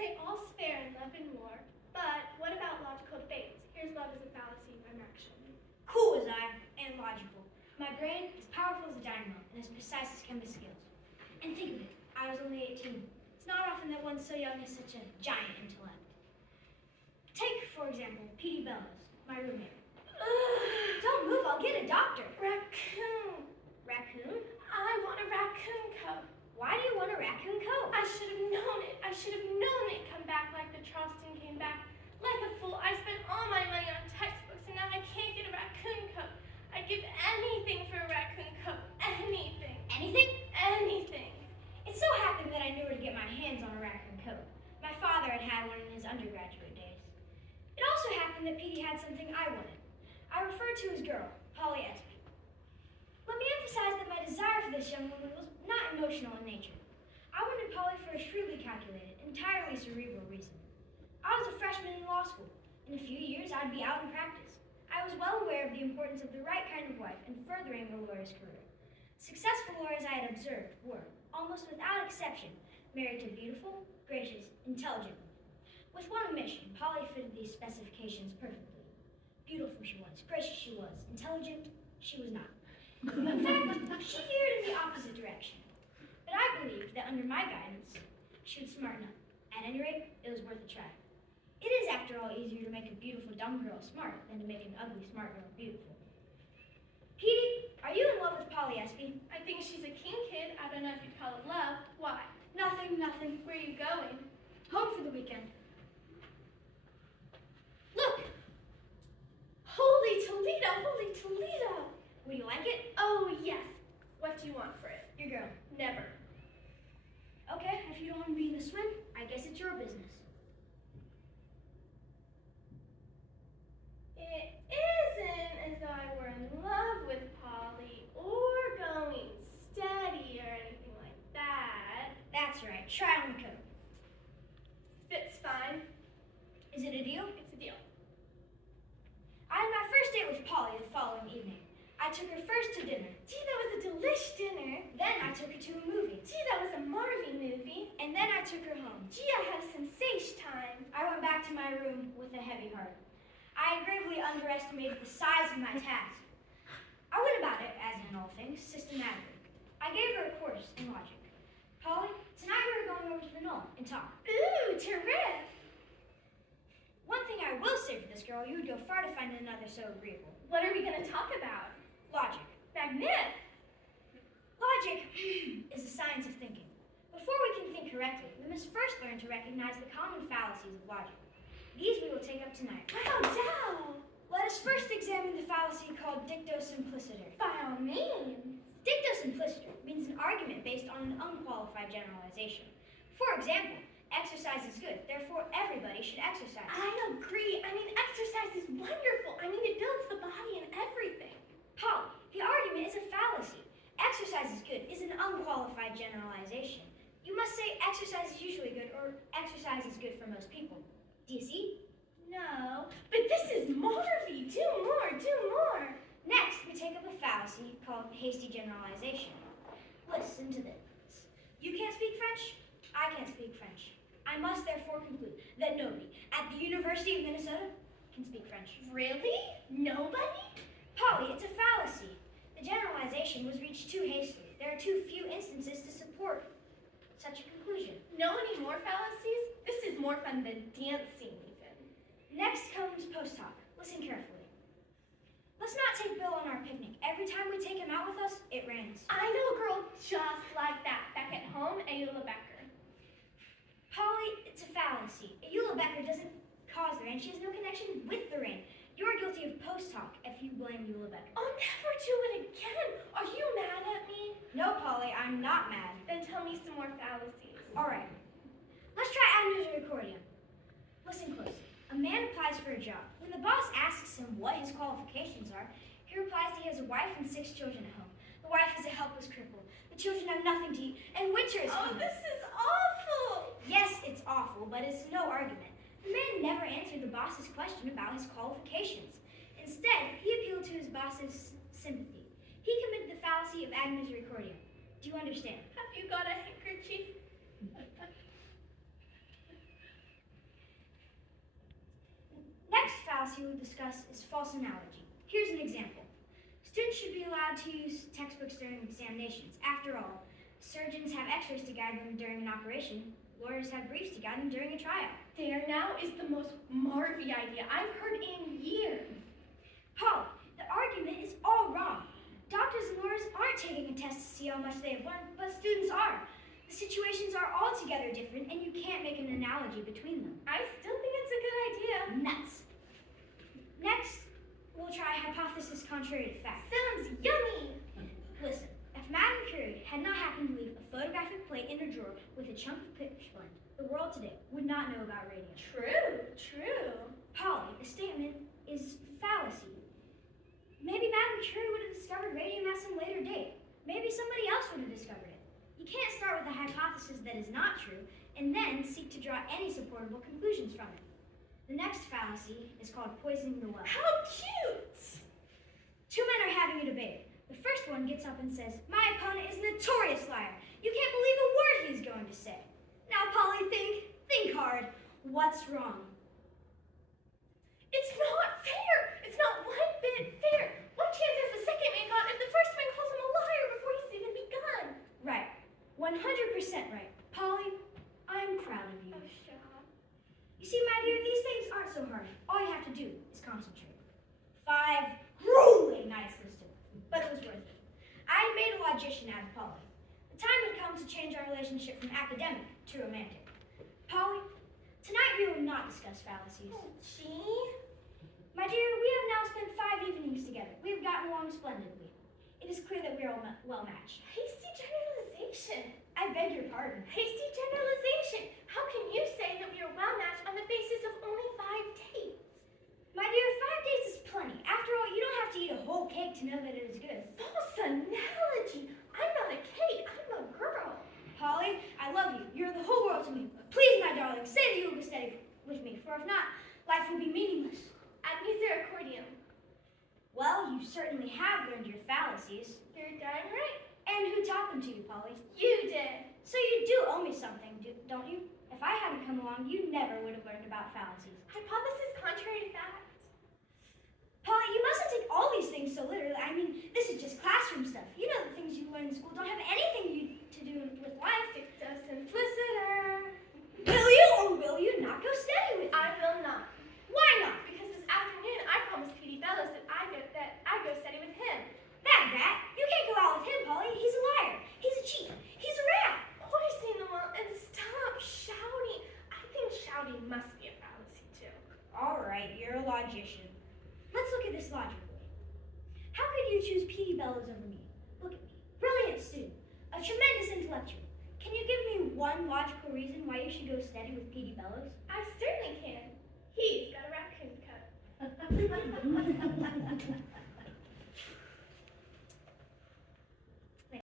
say all's fair in love and war, but what about logical debates? Here's love as a fallacy I'm actually. Cool as I am logical. My brain is powerful as a dynamo and as precise as chemist's skills. And think of it, I was only 18. It's not often that one so young has such a giant intellect. Take, for example, Petey Bellows, my roommate. Don't move, I'll get a doctor. Raccoon. Raccoon? I want a raccoon coat. Why do you want a raccoon coat? I should have known it. I should have known it come back like the Charleston came back. Like a fool, I spent all my money on textbooks and now I can't get a raccoon coat. I'd give anything for a raccoon coat. Anything. Anything? Anything. It so happened that I knew where to get my hands on a raccoon coat. My father had had one in his undergraduate days. It also happened that Petey had something I wanted. I referred to his girl, Polly Espy. Let me emphasize that my desire for this young woman was not emotional in nature. I wanted Polly for a shrewdly calculated, entirely cerebral reason. I was a freshman in law school. In a few years, I'd be out in practice. I was well aware of the importance of the right kind of wife in furthering a lawyer's career. Successful lawyers I had observed were, almost without exception, married to beautiful, gracious, intelligent women. With one omission, Polly fitted these specifications perfectly. Beautiful she was, gracious she was, intelligent she was not. In fact, she veered in the opposite direction. But I believed that under my guidance, she would smarten up. At any rate, it was worth a try. It is, after all, easier to make a beautiful dumb girl smart than to make an ugly smart girl beautiful. Petey, are you in love with Polly Espy? I think she's a king kid. I don't know if you'd call it love. Why? Nothing. Where are you going? Home for the weekend. Look! Holy Toledo! Would you like it? Oh, yes. What do you want for it? Your girl. Never. Okay, if you don't want to be in the swim, I guess it's your business. It isn't as though I were in love with Polly or going steady or anything like that. That's right. Try on the coat. Fits fine. Is it a deal? It's a deal. I had my first date with Polly the following evening. I took her first to dinner. Gee, that was a delish dinner. Then I took her to a movie. Gee, that was a Marvy movie. And then I took her home. Gee, I had a sensation time. I went back to my room with a heavy heart. I had gravely underestimated the size of my task. I went about it, as in all things, systematically. I gave her a course in logic. Polly, tonight we're going over to the knoll and talk. Ooh, terrific. One thing I will say for this girl, you would go far to find another so agreeable. What are we going to talk about? Logic. Magnificent. Logic is the science of thinking. Before we can think correctly, we must first learn to recognize the common fallacies of logic. These we will take up tonight. Wow, Dow! Let us first examine the fallacy called dicto simpliciter. By all means. Dicto simpliciter means an argument based on an unqualified generalization. For example, exercise is good, therefore everybody should exercise. I agree. I mean, exercise is wonderful. I mean, it builds the body and everything. Polly, the argument is a fallacy. Exercise is good is an unqualified generalization. You must say exercise is usually good or exercise is good for most people. Do you see? No. But this is Marvy. Do more. Next, we take up a fallacy called hasty generalization. Listen to this. You can't speak French? I can't speak French. I must therefore conclude that nobody at the University of Minnesota can speak French. Really? Nobody? Polly, it's a fallacy. The generalization was reached too hastily. There are too few instances to support such a conclusion. Know any more fallacies? This is more fun than dancing, even. Next comes post hoc. Listen carefully. Let's not take Bill on our picnic. Every time we take him out with us, it rains. I know a girl just like that. Back at home, Ayula Becker. Polly, it's a fallacy. Ayula Becker doesn't cause the rain. She has no connection with the rain. You're guilty of post hoc if you blame Ayula Becker. I'll never do it again. Are you mad at me? No, Polly, I'm not mad. Then tell me some more fallacies. All right. Let's try Agnes' accordion. Listen closely. A man applies for a job. When the boss asks him what his qualifications are, he replies that he has a wife and 6 children at home. The wife is a helpless cripple. The children have nothing to eat, and winter is coming. Oh, this is awful! Yes, it's awful, but it's no argument. The man never answered the boss's question about his qualifications. Instead, he appealed to his boss's sympathy. He committed the fallacy of ad misericordiam. Do you understand? Have you got a handkerchief? fallacy we'll discuss is false analogy. Here's an example. Students should be allowed to use textbooks during examinations. After all, surgeons have x-rays to guide them during an operation. Lawyers have briefs to guide them during a trial. There now is the most Marvy idea I've heard in years. Polly, the argument is all wrong. Doctors and lawyers aren't taking a test to see how much they have learned, but students are. The situations are altogether different, and you can't make an analogy between them. I still think it's a good idea. Nuts. Next, we'll try hypothesis contrary to fact. Sounds yummy. Listen, if Madame Curie had not happened to leave a photographic plate in her drawer with a chunk of pitchblende, the world today would not know about radium. True. Polly, the statement is fallacy. Maybe Madame Curie would have discovered radium at some later date. Maybe somebody else would have discovered it. You can't start with a hypothesis that is not true and then seek to draw any supportable conclusions from it. The next fallacy is called poisoning the well. How cute! Two men are having a debate. The first one gets up and says, "My opponent is a notorious liar. You can't believe a word he's going to say." Now, Polly, think hard. What's wrong? It's not fair. It's not one bit fair. What chance has the second man got if the first man calls him a liar before he's even begun? Right. 100% right. Polly, I'm proud of you. Oh, stop. You see, my dear, these things aren't so hard. All you have to do is concentrate. 5 grueling nights listed, but it was worth it. I made a logician out of Polly. The time had come to change our relationship from academic to romantic. Polly, tonight we will not discuss fallacies. Oh, gee. My dear, we have now spent 5 evenings together. We have gotten along splendidly. It is clear that we are well matched. Hasty generalization. I beg your pardon. Hasty generalization. How can you say that we are well matched on the basis of only 5 dates? My dear, 5 days is plenty. After all, you don't have to eat a whole cake to know that it is good. False analogy. I'm not a cake. I'm a girl. Polly, I love you. You're the whole world to me. But please, my darling, say that you will be steady with me, for if not, life will be meaningless. At misericordium. Well, you certainly have learned your fallacies. You're darn right. And who taught them to you, Polly? You did. So you do owe me something, don't you? If I hadn't come along, you never would have learned about fallacies. Hypothesis contrary to fact. Polly, you mustn't take all these things so literally. I mean, this is just classroom stuff. You know the things you learn in school don't have anything to do with life. Dicta simpliciter. Will you or will you not go steady with me? I will not. Why not? Because this afternoon I promised Petey Bellows that I go steady with him. That rat? You can't go out with him, Polly. He's a liar. He's a cheat. He's a rat. Poisoning the well and stop shouting. I think shouting must be a fallacy too. All right, you're a logician. Let's look at this logically. How could you choose Petey Bellows over me? Look at me. Brilliant student. A tremendous intellectual. Can you give me one logical reason why you should go steady with Petey Bellows? I certainly can. He's got a raccoon coat.